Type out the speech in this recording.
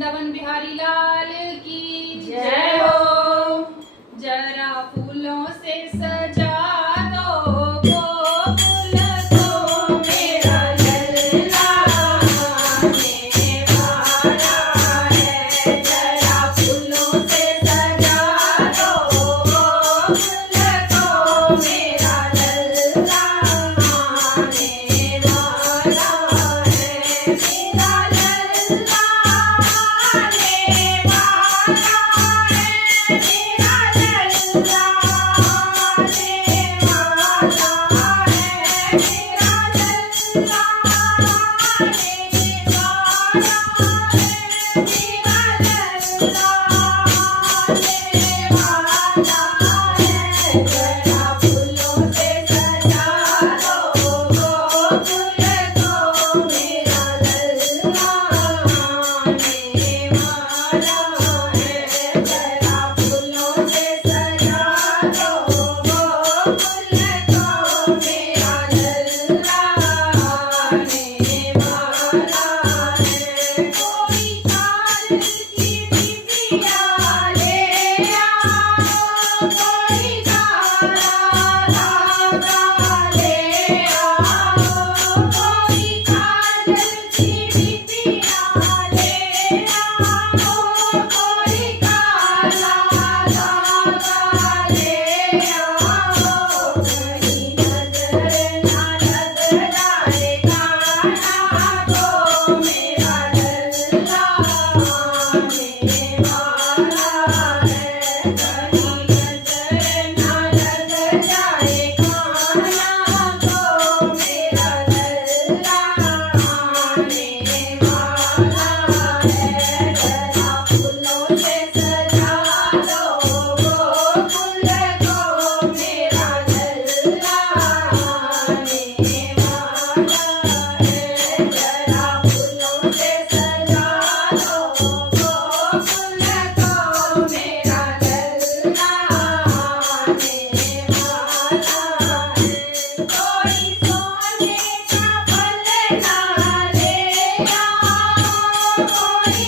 वृंदावन बिहारी लाल की जय हो। जरा फूलों से सजा दो गोकुल को मेरा लल्ला आने वाला है। जरा फूलों से सजा दो गोकुल को मेरा लल्ला आने वाला है। मेरा लल्ला आने वाला है। मेरा लल्ला आने वाला है। मेरा लल्ला आने वाला है। मेरा लल्ला आने वाला है। जरा फूलों से सजा दो गोकुल को मेरा लल्ला आने वाला है। जरा फूलों से सजा दो गोकुल को मेरा लल्ला आने वाला है। कोई काल की बिटिया ले आओ, कोई काला धागा ले आओ, कोई काल की बिटिया ले आओ, कोई काला धागा ले आओ। कहीं नजर ना लग जाए कान्हा को मेरा लल्ला आने वाला है। कहीं नजर ना लग जाए कान्हा को मेरा लल्ला आने वाला है। जरा फूलों से सजा दो गोकुल को मेरा लल्ला आने वाला है। जरा फूलों से सजा दो गोकुल को मेरा लल्ला आने वाला है। कोई सोने का पलना ले आओ, कोई